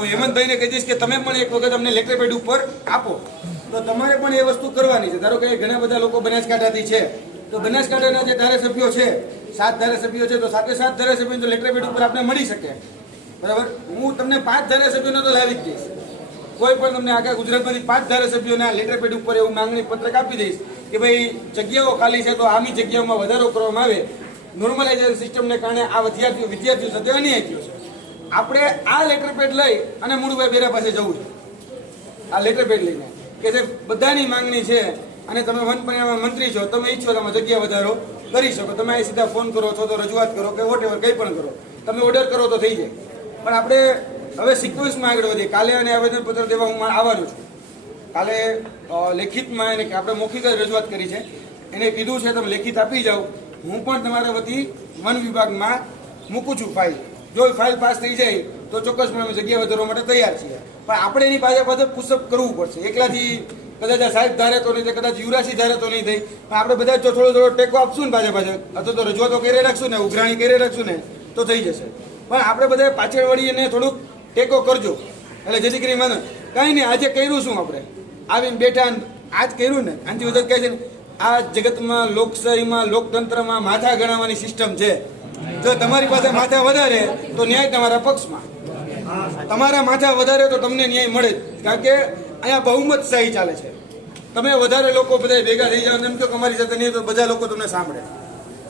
હું હેમંતભાઈને કહી દઈશ કે તમે પણ એક વખત અમને લેટર પેડ ઉપર આપો. તો તમારે પણ એ વસ્તુ કરવાની છે. ધારો કે ઘણા બધા લોકો બનાસકાંઠાથી છે. તો બનાસકાંઠાના જે ધારાસભ્યો છે, સાત ધારાસભ્યો છે, તો સાતે સાત ધારાસભ્યો તો લેટર પેડ ઉપર આપણે મળી શકે. બરાબર? હું તમને પાંચ ધારાસભ્યોને તો લાવી જ દઈશ. કોઈ પણ તમને આખા ગુજરાતમાંથી પાંચ ધારાસભ્યોના લેટર પેડ ઉપર એવું માંગણી પત્રક આપી દઈશ કે ભાઈ, જગ્યાઓ ખાલી છે તો આમી જગ્યાઓમાં વધારો કરવામાં આવે. નોર્મલાઇઝેશન સિસ્ટમને કારણે આ વિદ્યાર્થીઓ વિદ્યાર્થીઓ સાથે અન્યાય થયો છે. આપણે આ લેટર પેડ લઈ અને મૂળભાઈ બેરા પાસે જવું છે. આ લેટર પેડ લઈને કે જે બધાની માંગણી છે અને તમે વન પરિણામ મંત્રી છો, તમે ઈચ્છો તમે જગ્યા વધારો કરી શકો. તમે અહીં સીધા ફોન કરો છો તો રજૂઆત કરો કે વોટ કંઈ પણ કરો. તમે ઓર્ડર કરો તો થઈ જાય. પણ આપણે હવે સિક્વન્સમાં આગળ વધીએ. કાલે અને આવેદનપત્ર દેવા હું આવવાનો છું. કાલે લેખિતમાં એને કે આપણે મૌખિક જ રજૂઆત કરી છે. એને કીધું છે તમે લેખિત આપી જાઓ. હું પણ તમારા વતી વન વિભાગમાં મૂકું છું ફાઇલ જો એ ફાઇલ પાસ થઈ જાય, તો ચોક્કસપણે અમે જગ્યા વધારવા માટે તૈયાર છીએ. પણ આપણે એની પાછળ પાછળ પુષઅપ કરવું પડશે. એકલાથી કદાચ આ સાહેબ ધારે તો નહીં થાય, કદાચ યુવરાજસિંહ ધારે તો નહીં થાય. પણ આપણે બધા જો થોડો થોડો ટેકો આપશું ને પાછા પાછા અથવા તો રજૂઆતો કરી રાખશું ને, ઉઘરાણી કરી રાખશું ને, તો થઈ જશે. પણ આપણે બધા પાછળ વળીને થોડુંક ટેકો કરજો. એટલે જેથી કરીને માનો કાંઈ નહીં, આજે કર્યું શું આપણે? આવીને બેઠા આજ કર્યું ને, આનાથી વધારે કહે છે આ જગતમાં, લોકશાહીમાં, લોકતંત્રમાં માથા ગણાવવાની સિસ્ટમ છે. જો તમારી પાસે માથા વધારે, તો ન્યાય તમારા પક્ષમાં. તમારા માથા વધારે તો તમને ન્યાય મળે કારણ કે અહીંયા બહુમત શાહી ચાલે છે. તમે વધારે લોકો બધા ભેગા થઈ જાઓ એમ કે અમારી સાથે નહીં તો બધા લોકો તમને સાંભળે.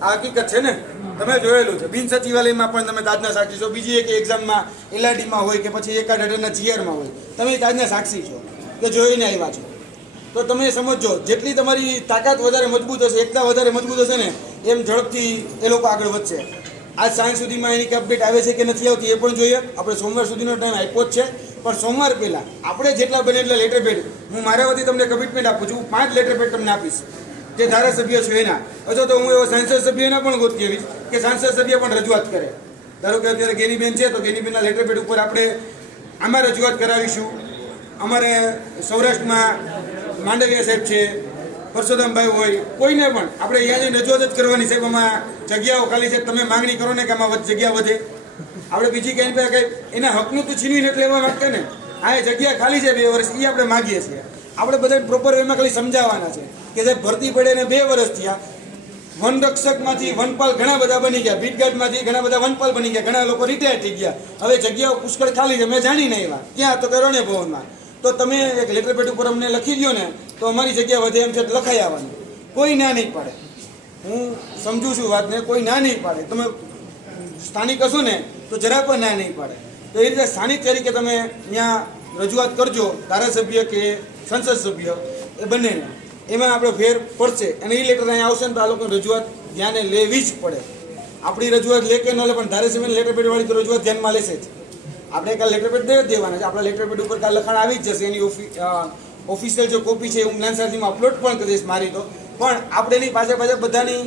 આ હકીકત છે ને? તમે જોયેલું છે. બિન સચિવાલયમાં પણ તમે તાજના સાક્ષી છો. બીજી એક એક્ઝામમાં એલઆરડીમાં હોય કે પછી એકાદ અઢારના જીઆરમાં હોય. તમે તાજના સાક્ષી છો. કે જોઈને આવ્યા છો. તો તમે સમજો, જેટલી તમારી તાકાત વધારે મજબૂત હશે, એકતા વધારે મજબૂત હશે ને, એમ ઝડપથી એ લોકો આગળ વધશે. આજ સાંજ સુધીમાં એની અપડેટ આવે છે કે નથી આવતી એ પણ જોઈએ. આપણે સોમવાર સુધીનો ટાઈમ આપ્યો જ છે. પણ સોમવાર પહેલાં આપણે જેટલા બને એટલા લેટર પેડ હું મારા વતી તમને કમિટમેન્ટ આપું છું. હું પાંચ લેટર પેડ તમને આપીશ. જે ધારાસભ્ય છે એના. અથવા તો હું એવો સાંસદ સભ્યના પણ ગોતી આવીશ કે સાંસદ સભ્ય પણ રજૂઆત કરે. ધારો કે અત્યારે ગેનીબેન છે તો ગેનીબેનના લેટર પેડ ઉપર આપણે આમાં રજૂઆત કરાવીશું. અમારે સૌરાષ્ટ્રમાં માંડવિયા સાહેબ છે પરસોત્તમભાઈ હોય, કોઈને પણ. આપણે અહીંયા જઈને રજૂઆત જ કરવાની સાહેબ, આમાં જગ્યાઓ ખાલી છે. તમે માંગણી કરો ને કે આમાં જગ્યા વધે. આપણે બીજી કંઈ પાસે કંઈ એના હકનું તો છીનવી નથી લેવા માંગતા ને. આ જગ્યા ખાલી છે બે વર્ષ એ આપણે માગીએ છીએ. આપણે બધા પ્રોપર વેમાં ખાલી સમજાવવાના છે કે સાહેબ, ભરતી પડે ને બે વર્ષ થયા. વનરક્ષકમાંથી વનપાલ ઘણા બધા બની ગયા. બીટગાર્ડમાંથી ઘણા બધા વનપાલ બની ગયા. ઘણા લોકો રિટાયર થઈ ગયા. હવે જગ્યાઓ પુષ્કળ ખાલી છે. મેં જાણી નહીં એવા ક્યાં તો કે રણે ભવનમાં. તો તમે એક લેટર પેડ ઉપર અમને લખી દો ને, તો અમારી જગ્યા વધે એમ છે લખાઈ આવવાની. કોઈ ના નહીં પાડે. હું સમજુ છું વાતને, કોઈ ના નહીં પાડે. તમે સ્થાનિક હશો ને, તો જરા પણ ના નહીં પાડે. તો એ રીતે સ્થાનિક તરીકે તમે ત્યાં રજૂઆત કરજો, ધારાસભ્ય કે સંસદ સભ્ય, એ બંનેને. એમાં આપણે ફેર પડશે. અને એ લેટર અહીંયા આવશે ને, તો આ લોકોની રજૂઆત ધ્યાને લેવી જ પડે. આપણી રજૂઆત લે કે ન લે, પણ ધારાસભ્યની લેટર પેડ વાળી તો રજૂઆત ધ્યાનમાં લેશે જ. આપણે કાલે લેટર પેડ દઈ દેવાના છે. આપણા લેટર પેડ ઉપર કાલે લખાણ આવી જ જશે. એની ઓફિશિયલ જો કોપી છે હું જ્ઞાન અપલોડ પણ કરીશ મારી તો. પણ આપણે એની પાછળ પાછળ બધાની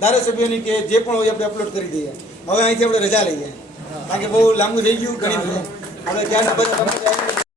ધારાસભ્યોની કે જે પણ હોય આપણે અપલોડ કરી દઈએ. હવે અહીંથી આપણે રજા લઈએ. કારણ કે બહુ લાંબુ થઈ ગયું, ઘણી આપણે ત્યાં